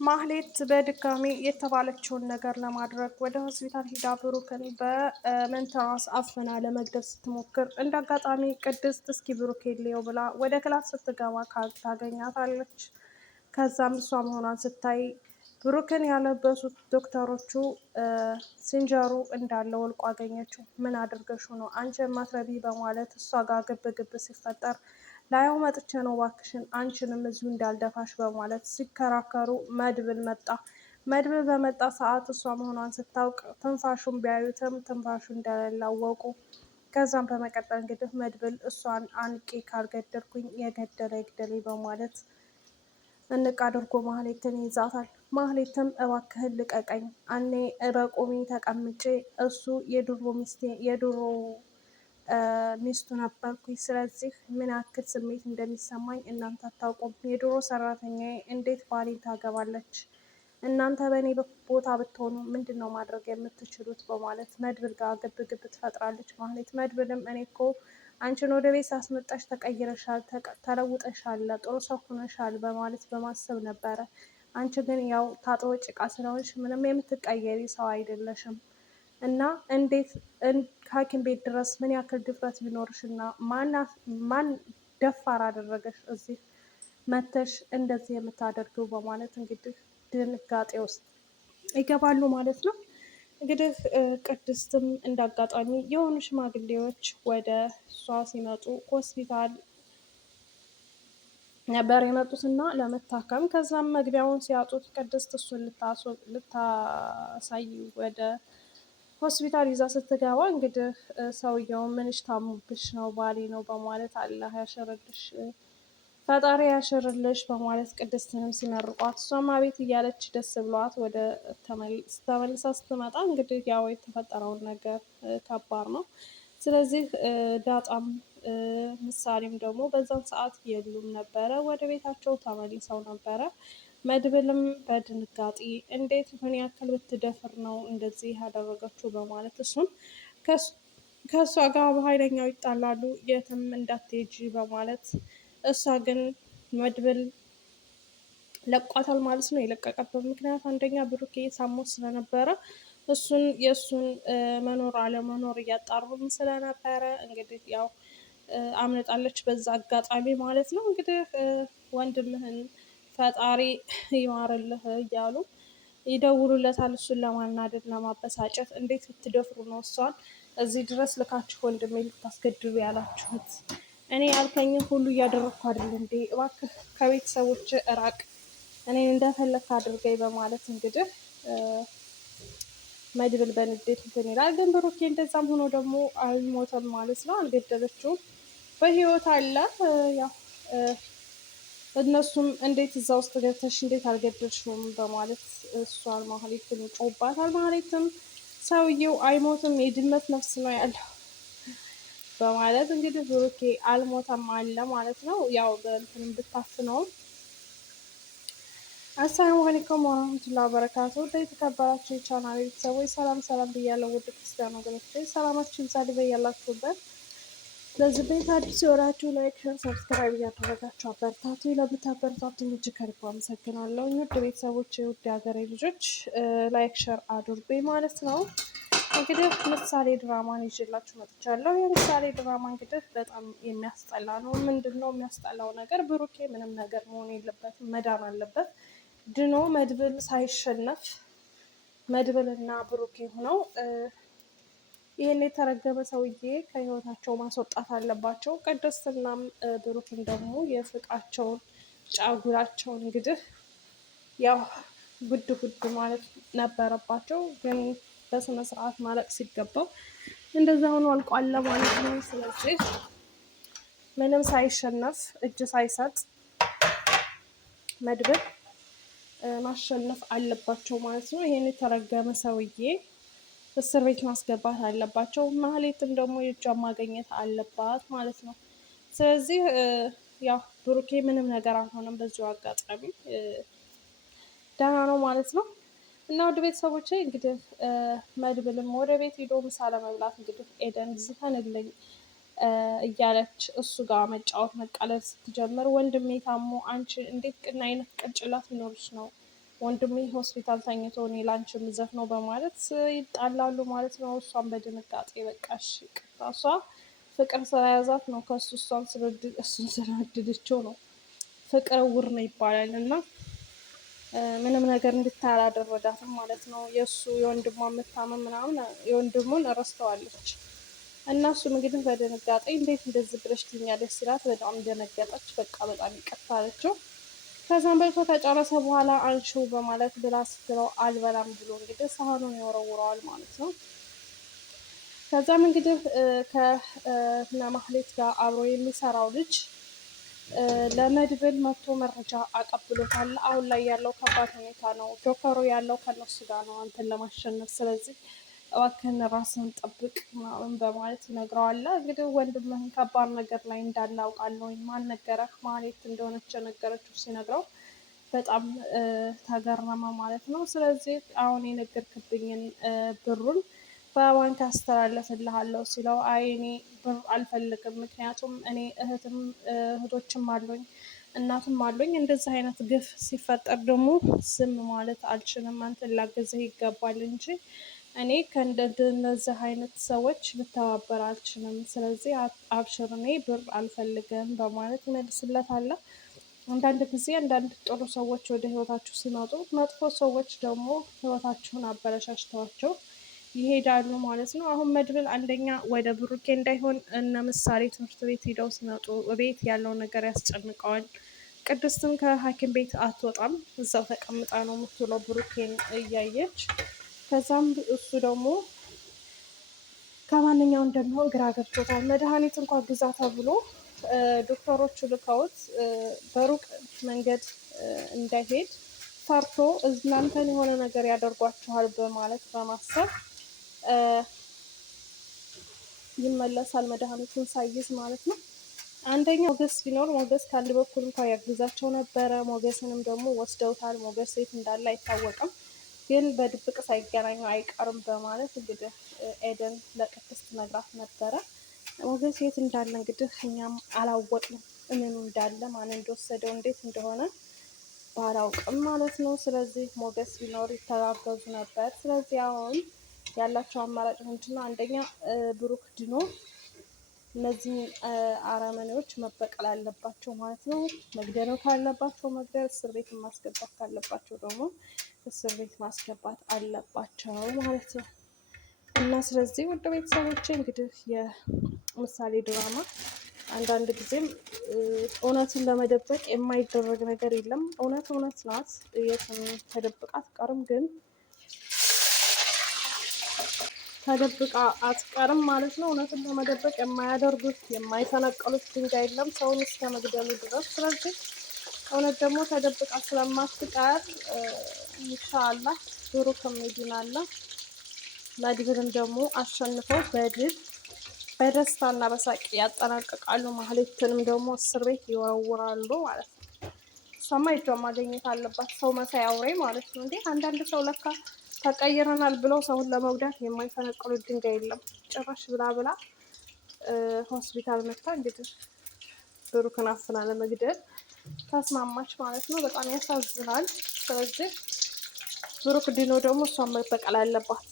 ማህሌት በድጋሚ የተባለችውን ነገር ለማድረግ ወደ ሆስፒታል ሂዳ ብሩክን በመንትራስ አፍና ለመግደል ስትሞክር እንደ አጋጣሚ ቅድስት እስኪ ብሩክ የለየው ብላ ወደ ክላስ ስትገባ ታገኛታለች። ከዛም እሷ መሆኗን ስታይ ብሩክን ያለበሱት ዶክተሮቹ ሲንጀሩ እንዳለ ወልቆ አገኘችው። ምን አድርገሹ ነው አንቺ የማትረቢ በማለት እሷ ጋር ግብ ግብ ሲፈጠር ላየው መጥቼ ነው ባክሽን አንቺንም እዚሁ እንዳልደፋሽ በማለት ሲከራከሩ መድብል መጣ። መድብል በመጣ ሰዓት እሷ መሆኗን ስታውቅ ትንፋሹን ቢያዩትም ትንፋሹ እንደሌለ አወቁ። ከዛም በመቀጠል እንግዲህ መድብል እሷን አንቄ ካልገደልኩኝ የገደለ ይግደለኝ በማለት እንቅ አድርጎ ማህሌትን ይዛታል። ማህሌትም እባክህን ልቀቀኝ፣ እኔ በቁሜ ተቀምጬ እሱ የድሮ ሚስቱ ነበርኩኝ። ስለዚህ ምን ያክል ስሜት እንደሚሰማኝ እናንተ አታውቁም። የድሮ ሰራተኛዬ እንዴት ባሌን ታገባለች? እናንተ በእኔ ቦታ ብትሆኑ ምንድን ነው ማድረግ የምትችሉት? በማለት መድብል ጋር ግብ ግብ ትፈጥራለች ማህሌት። መድብልም እኔ እኮ አንቺን ወደ ቤት ሳስመጣሽ ተቀይረሻል፣ ተለውጠሻል፣ ጥሩ ሰው ሆነሻል በማለት በማሰብ ነበረ። አንቺ ግን ያው ታጥቦ ጭቃ ስለሆንሽ ምንም የምትቀየሪ ሰው አይደለሽም እና እንዴት ሐኪም ቤት ድረስ ምን ያክል ድፍረት ቢኖርሽ እና ማን ደፋር አደረገሽ እዚህ መተሽ እንደዚህ የምታደርገው? በማለት እንግዲህ ድንጋጤ ውስጥ ይገባሉ ማለት ነው። እንግዲህ ቅድስትም እንዳጋጣሚ የሆኑ ሽማግሌዎች ወደ እሷ ሲመጡ ሆስፒታል ነበር የመጡትና ለመታከም። ከዛም መግቢያውን ሲያጡት ቅድስት እሱን ልታሳይ ወደ ሆስፒታል ይዛ ስትገባ እንግዲህ ሰውየው ምንሽ ታሙብሽ ነው? ባሌ ነው በማለት አላህ ያሸርልሽ፣ ፈጣሪ ያሸርልሽ በማለት ቅድስትንም ሲመርቋት እሷም አቤት እያለች ደስ ብሏት ወደ ተመልሳ ስትመጣ እንግዲህ ያው የተፈጠረውን ነገር ከባድ ነው። ስለዚህ ዳጣም ምሳሌም ደግሞ በዛን ሰዓት የሉም ነበረ፣ ወደ ቤታቸው ተመልሰው ነበረ። መድብልም በድንጋጤ እንዴት ምን ያክል ብትደፍር ነው እንደዚህ ያደረገችው? በማለት እሱም ከእሷ ጋር በኃይለኛው ይጣላሉ። የትም እንዳትሄጂ በማለት እሷ ግን መድብል ለቋታል ማለት ነው። የለቀቀበት ምክንያት አንደኛ ብሩኬ ሳሞት ስለነበረ እሱን የእሱን መኖር አለመኖር እያጣሩም ስለነበረ እንግዲህ ያው አምልጣለች በዛ አጋጣሚ ማለት ነው። እንግዲህ ወንድምህን ፈጣሪ ይማርልህ እያሉ ይደውሉለታል እሱን ለማናደድ ለማበሳጨት። እንዴት ብትደፍሩ ነው እሷን እዚህ ድረስ ልካችሁ ወንድሜ ልታስገድሉ ያላችሁት? እኔ ያልከኝን ሁሉ እያደረግኩ አይደል እንዴ? እባክህ ከቤተሰቦች እራቅ፣ እኔን እንደፈለክ አድርገኝ በማለት እንግዲህ መድብል በንዴት እንትን ይላል። ግን ብሩኬ እንደዛም ሆኖ ደግሞ አልሞተም ማለት ነው፣ አልገደለችውም፣ በህይወት አለ። ያው እነሱም እንዴት እዛ ውስጥ ገብተሽ እንዴት አልገደልሽውም በማለት እሷን ማህሌትን ጮባታል። ማህሌትም ሰውየው አይሞትም የድመት ነፍስ ነው ያለው በማለት እንግዲህ ብሩኬ አልሞተም አለ ማለት ነው። ያው በእንትን ብታፍነውም አሰላሙ አለይኩም ወራህመቱላሂ ወበረካቱ። የተከበራችሁ የቻናሌ ቤተሰቦች ሰላም ሰላም ብያለሁ። ውድ ክርስቲያን ወገኖቼ ሰላማችሁ ይብዛልኝ በያላችሁበት። ለዚህ ቤት አዲስ የሆናችሁ ላይክ፣ ሼር፣ ሰብስክራይብ እያደረጋችሁ አበረታቱ። ለምታበረታቱኝ እጅግ ከልብ አመሰግናለሁ። ውድ ቤተሰቦች፣ ውድ ሀገሬ ልጆች ላይክ ሼር አድርጉኝ ማለት ነው። እንግዲህ ምሳሌ ድራማን ይዤላችሁ መጥቻለሁ። የምሳሌ ድራማ እንግዲህ በጣም የሚያስጠላ ነው። ምንድን ነው የሚያስጠላው ነገር? ብሩኬ ምንም ነገር መሆን የለበትም፣ መዳን አለበት። ድኖ መድብል ሳይሸነፍ መድብል እና ብሩኬ ሆነው ይህን የተረገመ ሰውዬ ከህይወታቸው ማስወጣት አለባቸው። ቅድስትናም ብሩክን ደግሞ የፍቃቸውን ጫጉላቸውን እንግዲህ ያው ጉድ ጉድ ማለት ነበረባቸው። ግን በስነ ስርዓት ማለቅ ሲገባው እንደዛ ሆኖ አልቋል ማለት ነው። ስለዚህ ምንም ሳይሸነፍ እጅ ሳይሰጥ መድብል ማሸነፍ አለባቸው ማለት ነው። ይሄን የተረገመ ሰውዬ እስር ቤት ማስገባት አለባቸው። ማህሌትም ደግሞ የእጇን ማግኘት አለባት ማለት ነው። ስለዚህ ያው ብሩኬ ምንም ነገር አልሆነም፣ በዚሁ አጋጣሚ ደህና ነው ማለት ነው። እና ወደ ቤተሰቦቼ እንግዲህ መድብልም ወደ ቤት ሄዶ ምሳ ለመብላት እንግዲህ ኤደን ዝፈንልኝ እያለች እሱ ጋር መጫወት መቃለል ስትጀምር ወንድሜ ታሞ አንቺ እንዴት ቅን አይነት ቅንጭላት ሊኖርሽ ነው ወንድሜ ሆስፒታል ተኝቶ እኔ ላንቺ ምዘፍ ነው በማለት ይጣላሉ ማለት ነው። እሷን በድንጋጤ በቃሽ ቅጣ እሷ ፍቅር ስለያዛት ነው ከሱ እሱን ስላደደችው ነው። ፍቅር እውር ነው ይባላል እና ምንም ነገር እንድታይ አላደረጋትም ማለት ነው። የእሱ የወንድሟ መታመም ምናምን የወንድሙን ረስተዋለች። እና እሱም እንግዲህ በድንጋጤ እንዴት እንደዚህ ብለሽ ትይኛለሽ ሲላት በጣም ደነገጠች። በቃ በጣም ይቅርታ አለችው። ከዛም በልቶ ከጨረሰ በኋላ አንሺው በማለት ብላ ስትለው አልበላም ብሎ እንግዲህ ሳህኑን ይወረውረዋል ማለት ነው። ከዛም እንግዲህ ከነማህሌት ጋር አብሮ የሚሰራው ልጅ ለመድብል መጥቶ መረጃ አቀብሎታል። አሁን ላይ ያለው ከባድ ሁኔታ ነው። ዶክተሩ ያለው ከነሱ ጋር ነው አንተን ለማሸነፍ። ስለዚህ እባክህን ራስን ጠብቅ ምናምን በማለት ይነግረዋል። እንግዲህ ወንድምህን ከባድ ነገር ላይ እንዳለ አውቃለሁ። ማን ነገረህ? ማህሌት እንደሆነች የነገረችው ሲነግረው በጣም ተገረመ ማለት ነው። ስለዚህ አሁን የነገርክብኝን ብሩን በባንክ አስተላለፍልሃለሁ ሲለው አይ እኔ ብር አልፈልግም፣ ምክንያቱም እኔ እህቶችም አሉኝ እናትም አሉኝ። እንደዚህ አይነት ግፍ ሲፈጠር ደግሞ ዝም ማለት አልችልም። አንተን ላገዝህ ይገባል እንጂ እኔ ከእንደነዚህ አይነት ሰዎች ልተባበር አልችልም። ስለዚህ አብሽር፣ እኔ ብር አልፈልግም በማለት ይመልስለታል። አንዳንድ ጊዜ አንዳንድ ጥሩ ሰዎች ወደ ህይወታችሁ ሲመጡ መጥፎ ሰዎች ደግሞ ህይወታችሁን አበረሻሽተዋቸው ይሄዳሉ ማለት ነው። አሁን መድብል አንደኛ ወደ ብሩኬ እንዳይሆን እነ ምሳሌ ትምህርት ቤት ሄደው ሲመጡ ቤት ያለው ነገር ያስጨንቀዋል። ቅድስትም ከሐኪም ቤት አትወጣም፣ እዛው ተቀምጣ ነው የምትውለው ብሩኬን እያየች። ከዛም እሱ ደግሞ ከማንኛው እንደሚሆን ግራ ገብቶታል። መድኃኒት እንኳን ግዛ ተብሎ ዶክተሮቹ ልከውት በሩቅ መንገድ እንዳይሄድ ፈርቶ እናንተን የሆነ ነገር ያደርጓችኋል በማለት በማሰብ ይመለሳል፣ መድኃኒቱን ሳይዝ ማለት ነው። አንደኛ ሞገስ ቢኖር ሞገስ ከአንድ በኩል እንኳ ያግዛቸው ነበረ። ሞገስንም ደግሞ ወስደውታል። ሞገስ የት እንዳለ አይታወቅም፣ ግን በድብቅ ሳይገናኙ አይቀርም በማለት እንግዲህ ኤደን ለቅድስት ነግራት ነበረ። ሞገስ የት እንዳለ እንግዲህ እኛም አላወቅንም፣ ምኑ እንዳለ ማን እንደወሰደው እንዴት እንደሆነ ባላውቅም ማለት ነው። ስለዚህ ሞገስ ቢኖር ይተጋገዙ ነበር። ስለዚህ አሁን ያላቸው አማራጭ ምንድነው? አንደኛ ብሩክ ድኖ እነዚህን አረመኔዎች መበቀል አለባቸው ማለት ነው። መግደል ካለባቸው መግደል፣ እስር ቤት ማስገባት ካለባቸው ደግሞ እስር ቤት ማስገባት አለባቸው ማለት ነው። እና ስለዚህ ውድ ቤተሰቦቼ እንግዲህ የምሳሌ ድራማ አንዳንድ ጊዜም እውነትን ለመደበቅ የማይደረግ ነገር የለም። እውነት እውነት ናት፣ የትም ተደብቃ አትቀርም። ግን ተደብቃ አትቀርም ማለት ነው። እውነትን ለመደበቅ የማያደርጉት የማይፈነቀሉት ድንጋይ የለም ሰውን እስከ መግደሉ ድረስ። ስለዚህ እውነት ደግሞ ተደብቃ ስለማትቀር ኢንሻአላህ ብሩክም ይድናል። መድብልን ደግሞ አሸንፈው በድል በደስታና በሳቅ ያጠናቅቃሉ። ማህሌትንም ደግሞ እስር ቤት ይወረውራሉ ማለት ነው። እሷማ እጇን ማግኘት አለባት፣ ሰው መሳይ አውሬ ማለት ነው። እንዴ አንዳንድ ሰው ለካ ተቀይረናል ብለው ሰውን ለመጉዳት የማይፈነቅሉት ድንጋይ የለም። ጭራሽ ብላ ሆስፒታል መታ እንግዲህ ብሩክን አፍና ለመግደል ተስማማች ማለት ነው። በጣም ያሳዝናል። ስለዚህ ብሩክ ድኖ ደግሞ እሷን መበቀል አለባት።